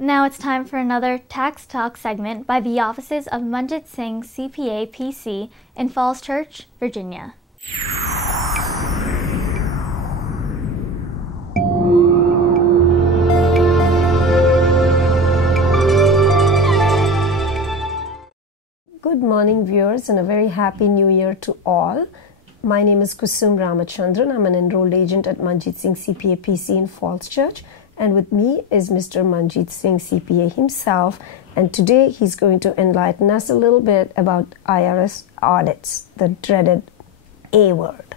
Now it's time for another Tax Talk segment by the offices of Manjit Singh CPA PC in Falls Church, Virginia. Good morning, viewers, and a very happy new year to all. My name is Kusum Ramachandran. I'm an enrolled agent at Manjit Singh CPA PC in Falls Church. And with me is Mr. Manjit Singh CPA himself. And today he's going to enlighten us a little bit about IRS audits, the dreaded A word.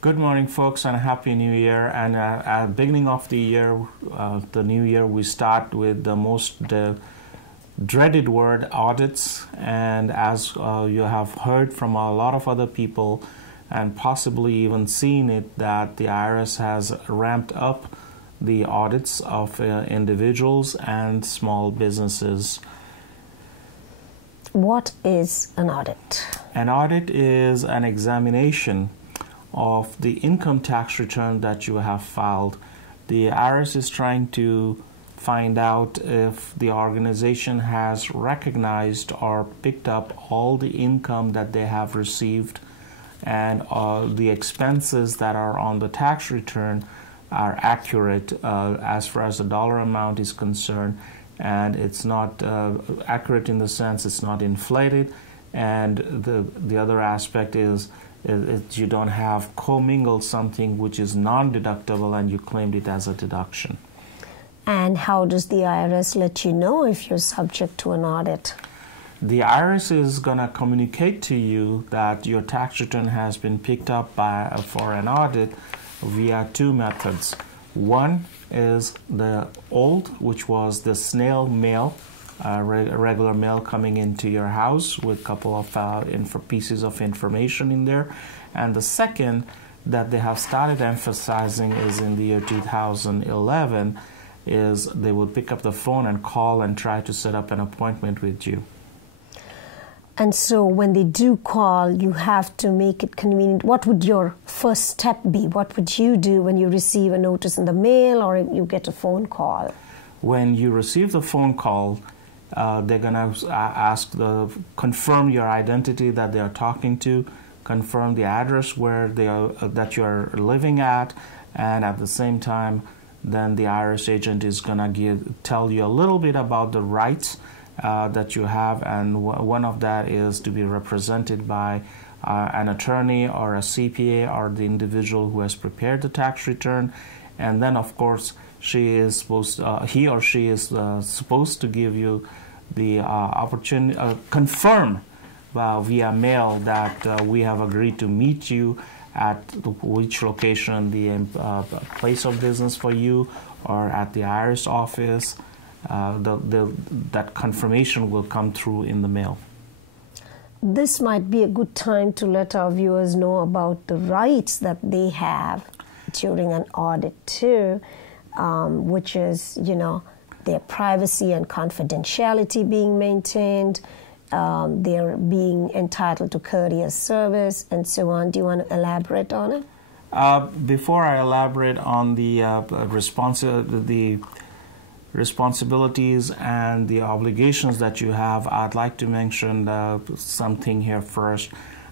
Good morning, folks, and a happy new year. And at the beginning of the year, we start with the most dreaded word, audits. And as you have heard from a lot of other people and possibly even seen it, that the IRS has ramped up the audits of individuals and small businesses. What is an audit? An audit is an examination of the income tax return that you have filed. The IRS is trying to find out if the organization has recognized or picked up all the income that they have received and the expenses that are on the tax return are accurate as far as the dollar amount is concerned, and it's not accurate in the sense it's not inflated, and the other aspect is you don't have commingled something which is non-deductible and you claimed it as a deduction. And how does the IRS let you know if you're subject to an audit? The IRS is going to communicate to you that your tax return has been picked up for an audit via two methods. One is the old, which was the snail mail, regular mail coming into your house with a couple of pieces of information in there. And the second that they have started emphasizing is in the year 2011 is they will pick up the phone and call and try to set up an appointment with you. And so when they do call, you have to make it convenient. What would your first step be? What would you do when you receive a notice in the mail or you get a phone call? When you receive the phone call, they're going to confirm your identity that they are talking to, confirm the address where that you're living at, and at the same time, then the IRS agent is going to tell you a little bit about the rights that you have, and one of that is to be represented by an attorney or a CPA or the individual who has prepared the tax return. And then, of course, he or she is supposed to give you the opportunity, confirm via mail that we have agreed to meet you at which location, the place of business for you, or at the IRS office. That confirmation will come through in the mail. This might be a good time to let our viewers know about the rights that they have during an audit too, which is, their privacy and confidentiality being maintained, they're being entitled to courteous service, and so on. Do you want to elaborate on it? Before I elaborate on the responsibilities and the obligations that you have, I'd like to mention something here first,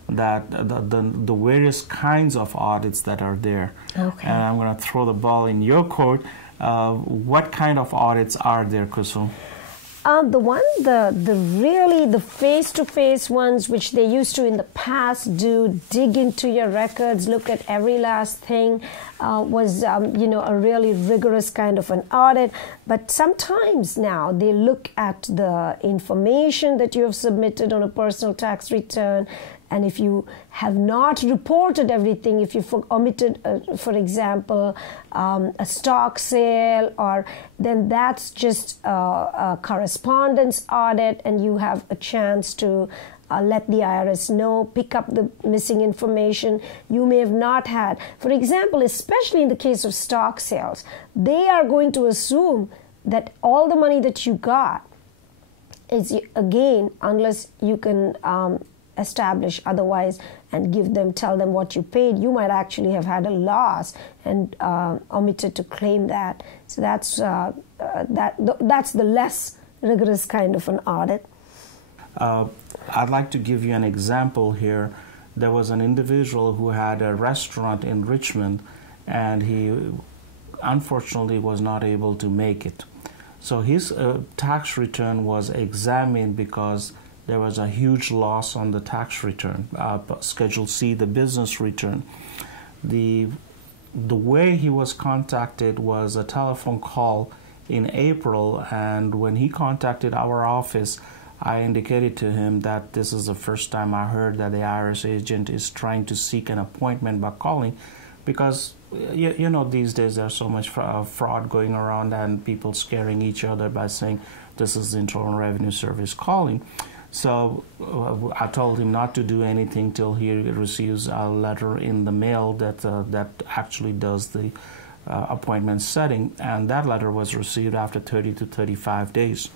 that the various kinds of audits that are there. Okay. And I'm going to throw the ball in your court. What kind of audits are there, Kusum? The face-to-face ones, which they used to in the past do, dig into your records, look at every last thing, was a really rigorous kind of an audit. But sometimes now they look at the information that you have submitted on a personal tax return. And if you have not reported everything, if you omitted, for example, a stock sale, then that's just a correspondence audit, and you have a chance to let the IRS know, pick up the missing information you may have not had. For example, especially in the case of stock sales, they are going to assume that all the money that you got is a gain unless you can establish otherwise and tell them what you paid. You might actually have had a loss and omitted to claim that. So that's the less rigorous kind of an audit. I'd like to give you an example here. There was an individual who had a restaurant in Richmond, and he unfortunately was not able to make it. So his tax return was examined because there was a huge loss on the tax return, Schedule C, the business return. The way he was contacted was a telephone call in April, and when he contacted our office, I indicated to him that this is the first time I heard that the IRS agent is trying to seek an appointment by calling, because you know these days there's so much fraud going around and people scaring each other by saying this is the Internal Revenue Service calling. So I told him not to do anything till he receives a letter in the mail that actually does the appointment setting, and that letter was received after 30 to 35 days.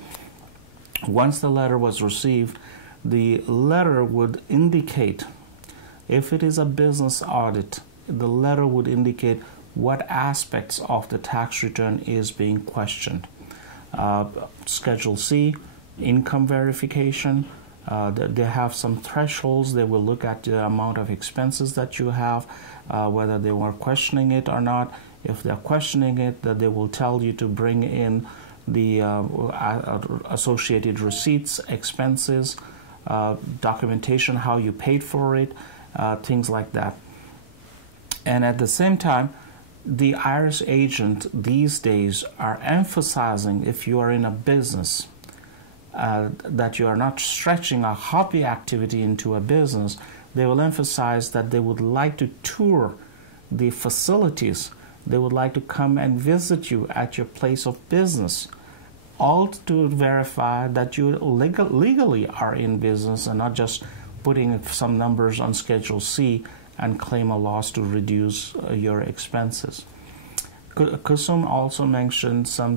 Once the letter was received, the letter would indicate, if it is a business audit, the letter would indicate what aspects of the tax return is being questioned. Schedule C, income verification. They have some thresholds. They will look at the amount of expenses that you have, whether they were questioning it or not. If they're questioning it, that they will tell you to bring in the associated receipts, expenses, documentation, how you paid for it, things like that. And at the same time, the IRS agent these days are emphasizing, if you are in a business, that you are not stretching a hobby activity into a business. They will emphasize that they would like to tour the facilities. They would like to come and visit you at your place of business, all to verify that you legally are in business and not just putting some numbers on Schedule C and claim a loss to reduce your expenses. Kusum also mentioned some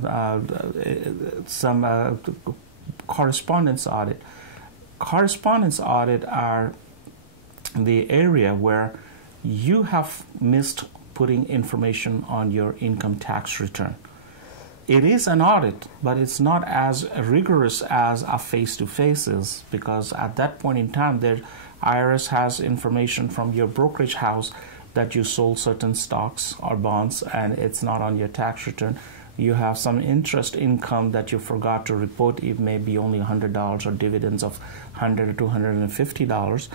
correspondence audit. Correspondence audit are the area where you have missed putting information on your income tax return. It is an audit, but it's not as rigorous as a face-to-face is, because at that point in time, the IRS has information from your brokerage house that you sold certain stocks or bonds, and it's not on your tax return. You have some interest income that you forgot to report. It may be only $100 or dividends of $100 to $250.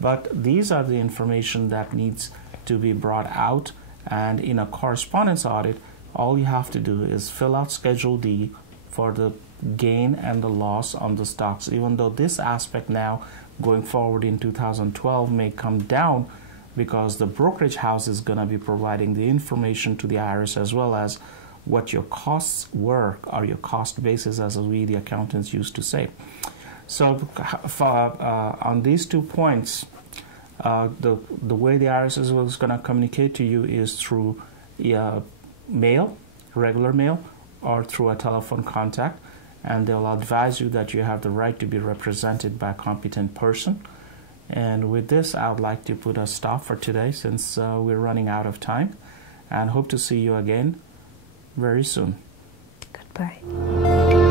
But these are the information that needs to be brought out. And in a correspondence audit, all you have to do is fill out Schedule D for the gain and the loss on the stocks. Even though this aspect now, going forward in 2012, may come down because the brokerage house is going to be providing the information to the IRS as well as what your costs were, or your cost basis, as we the accountants used to say. So on these 2 points, the way the IRS is going to communicate to you is through mail, regular mail, or through a telephone contact, and they'll advise you that you have the right to be represented by a competent person. And with this, I would like to put a stop for today, since we're running out of time, and hope to see you again very soon. Goodbye.